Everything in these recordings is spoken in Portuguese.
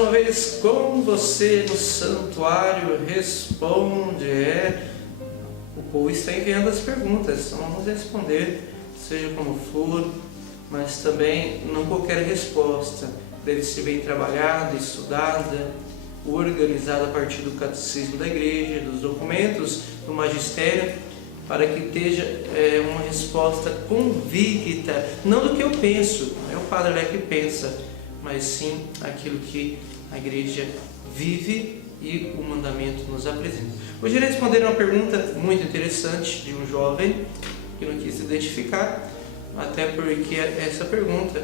uma vez com você no Santuário Responde. O povo está enviando as perguntas, então vamos responder, seja como for, mas também não qualquer resposta. Deve ser bem trabalhada, estudada, organizada a partir do catecismo da igreja, dos documentos do magistério, para que esteja uma resposta convicta, não do que eu penso, não é o padre que pensa, mas sim aquilo que a igreja vive e o mandamento nos apresenta. Hoje irei responder uma pergunta muito interessante de um jovem que não quis se identificar, até porque essa pergunta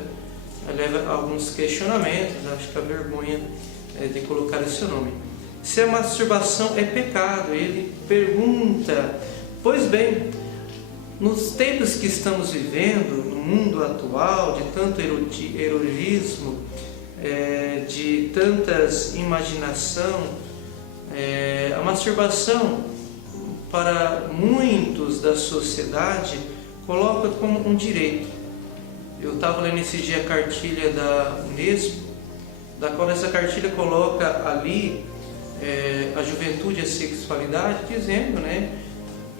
leva a alguns questionamentos, acho que a vergonha de colocar o seu nome. Se a masturbação é pecado? Ele pergunta. Pois bem, nos tempos que estamos vivendo, no mundo atual, de tanto erotismo, de tantas imaginação, a masturbação para muitos da sociedade coloca como um direito. Eu estava lendo esse dia a cartilha da Unesco, da qual essa cartilha coloca ali a juventude e a sexualidade, dizendo,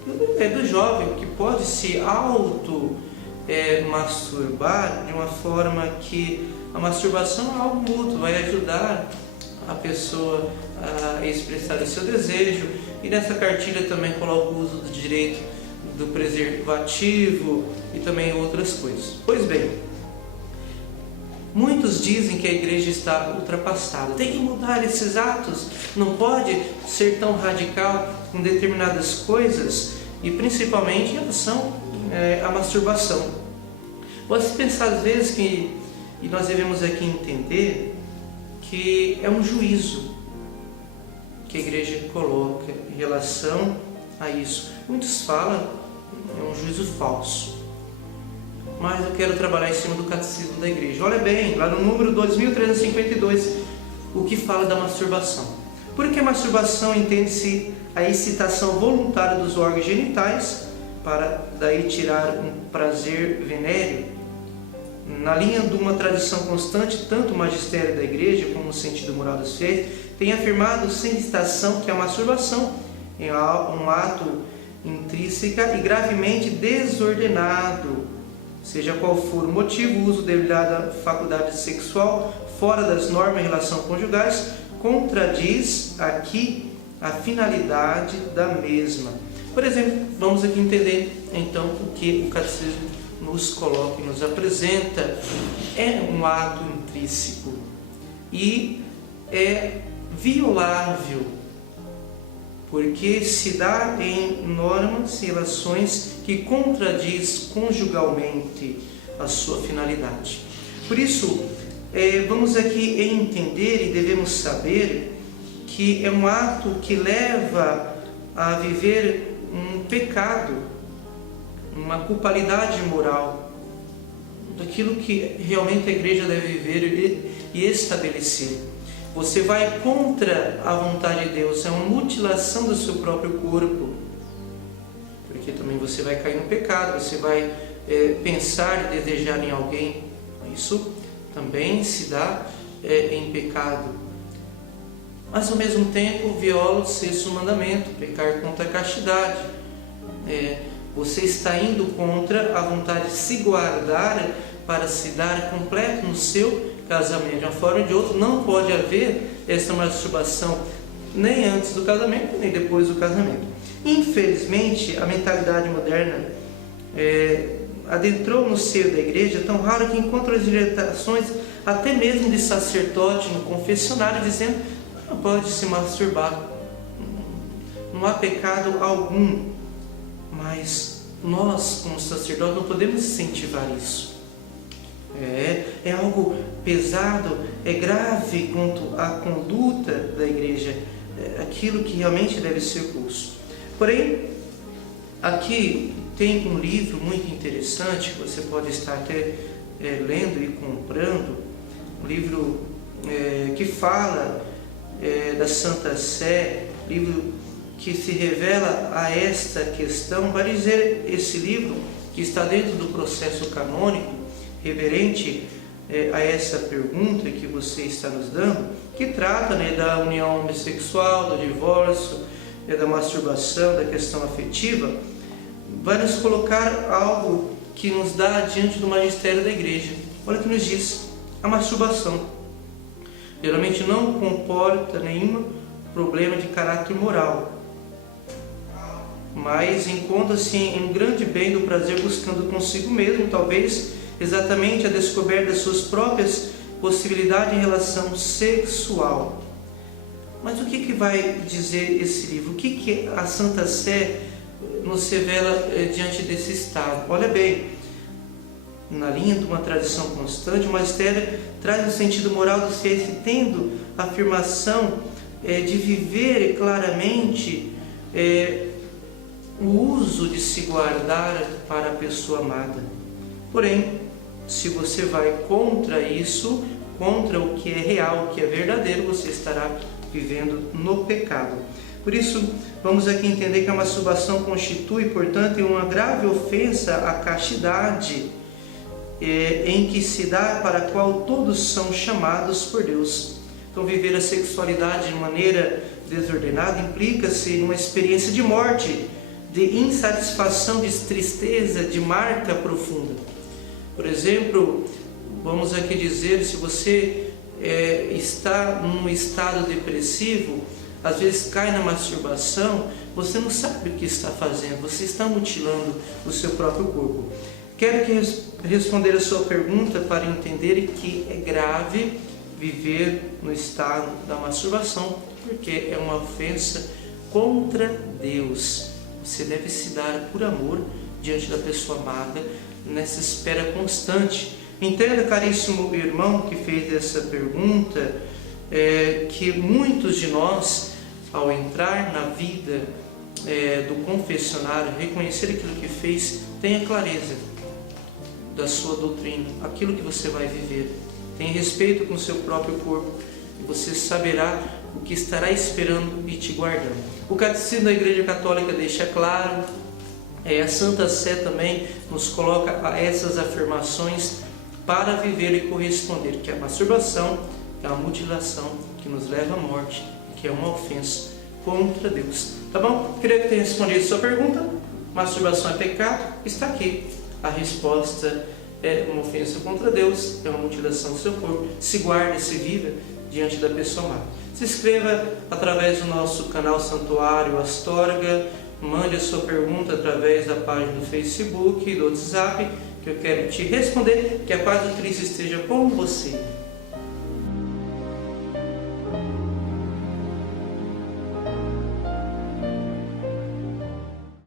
do jovem que pode se masturbar de uma forma que a masturbação é algo mútuo, vai ajudar a pessoa a expressar o seu desejo. E nessa cartilha também coloca o uso do direito do preservativo e também outras coisas. Pois bem, muitos dizem que a igreja está ultrapassada, tem que mudar esses atos, não pode ser tão radical em determinadas coisas, e principalmente em relação à masturbação. Você pensar às vezes que, e nós devemos aqui entender, que é um juízo que a igreja coloca em relação a isso. Muitos falam é um juízo falso, mas eu quero trabalhar em cima do catecismo da igreja. Olha bem, lá no número 2352, o que fala da masturbação. Porque a masturbação entende-se a excitação voluntária dos órgãos genitais para daí tirar um prazer venéreo. Na linha de uma tradição constante, tanto o magistério da igreja como o sentido moral dos fiéis tem afirmado sem hesitação que a masturbação é um ato intrínseca e gravemente desordenado, seja qual for o motivo. O uso da faculdade sexual fora das normas em relação conjugais contradiz aqui a finalidade da mesma. Por exemplo, vamos aqui entender então o que o catecismo nos coloca e nos apresenta. É um ato intrínseco e é violável, porque se dá em normas e relações que contradiz conjugalmente a sua finalidade. Por isso, vamos aqui entender e devemos saber que é um ato que leva a viver um pecado, uma culpabilidade moral, daquilo que realmente a igreja deve viver e estabelecer. Você vai contra a vontade de Deus, é uma mutilação do seu próprio corpo, porque também você vai cair no pecado, você vai pensar e desejar em alguém, isso também se dá em pecado. Mas ao mesmo tempo viola o sexto mandamento, pecar contra a castidade. Você está indo contra a vontade de se guardar para se dar completo no seu casamento. De uma forma ou de outra, não pode haver essa masturbação nem antes do casamento, nem depois do casamento. Infelizmente, a mentalidade moderna adentrou no seio da igreja, tão raro que encontra as orientações, até mesmo de sacerdote no confessionário, dizendo: não pode se masturbar, não há pecado algum. Mas nós, como sacerdotes, não podemos incentivar isso. É algo pesado, é grave quanto à conduta da igreja, aquilo que realmente deve ser posto. Porém, aqui tem um livro muito interessante que você pode estar até lendo e comprando, um livro que fala da Santa Sé, livro que se revela a esta questão. Vai dizer esse livro, que está dentro do processo canônico reverente a essa pergunta que você está nos dando, que trata, né, da união homossexual, do divórcio, da masturbação, da questão afetiva, vai nos colocar algo que nos dá diante do magistério da igreja. Olha o que nos diz: a masturbação geralmente não comporta nenhum problema de caráter moral, mas encontra-se em grande bem do prazer, buscando consigo mesmo, talvez exatamente a descoberta das suas próprias possibilidades em relação sexual. Mas o que vai dizer esse livro? O que a Santa Sé nos revela diante desse estado? Olha bem, na linha de uma tradição constante, o magistério traz o sentido moral do ser, tendo a afirmação de viver claramente o uso de se guardar para a pessoa amada. Porém, se você vai contra isso, contra o que é real, o que é verdadeiro, você estará vivendo no pecado. Por isso, vamos aqui entender que a masturbação constitui, portanto, uma grave ofensa à castidade, em que se dá, para a qual todos são chamados por Deus. Então, viver a sexualidade de maneira desordenada implica-se numa experiência de morte, de insatisfação, de tristeza, de marca profunda. Por exemplo, vamos aqui dizer, se você está num estado depressivo, às vezes cai na masturbação, você não sabe o que está fazendo, você está mutilando o seu próprio corpo. Quero responder a sua pergunta para entender que é grave viver no estado da masturbação, porque é uma ofensa contra Deus. Você deve se dar por amor diante da pessoa amada, nessa espera constante. Entenda, caríssimo irmão que fez essa pergunta, que muitos de nós, ao entrar na vida do confessionário, reconhecer aquilo que fez, tenha clareza da sua doutrina, aquilo que você vai viver. Tenha respeito com o seu próprio corpo, e você saberá o que estará esperando e te guardando. O Catecismo da Igreja Católica deixa claro, a Santa Sé também nos coloca essas afirmações para viver e corresponder, que a masturbação é uma mutilação que nos leva à morte, que é uma ofensa contra Deus. Tá bom? Queria que tenha respondido a sua pergunta. Masturbação é pecado? Está aqui. A resposta é uma ofensa contra Deus, é uma mutilação do seu corpo. Se guarde, se viva diante da pessoa amada. Se inscreva através do nosso canal Santuário Astorga, mande a sua pergunta através da página do Facebook e do WhatsApp, que eu quero te responder. Que a paz do Cristo esteja com você.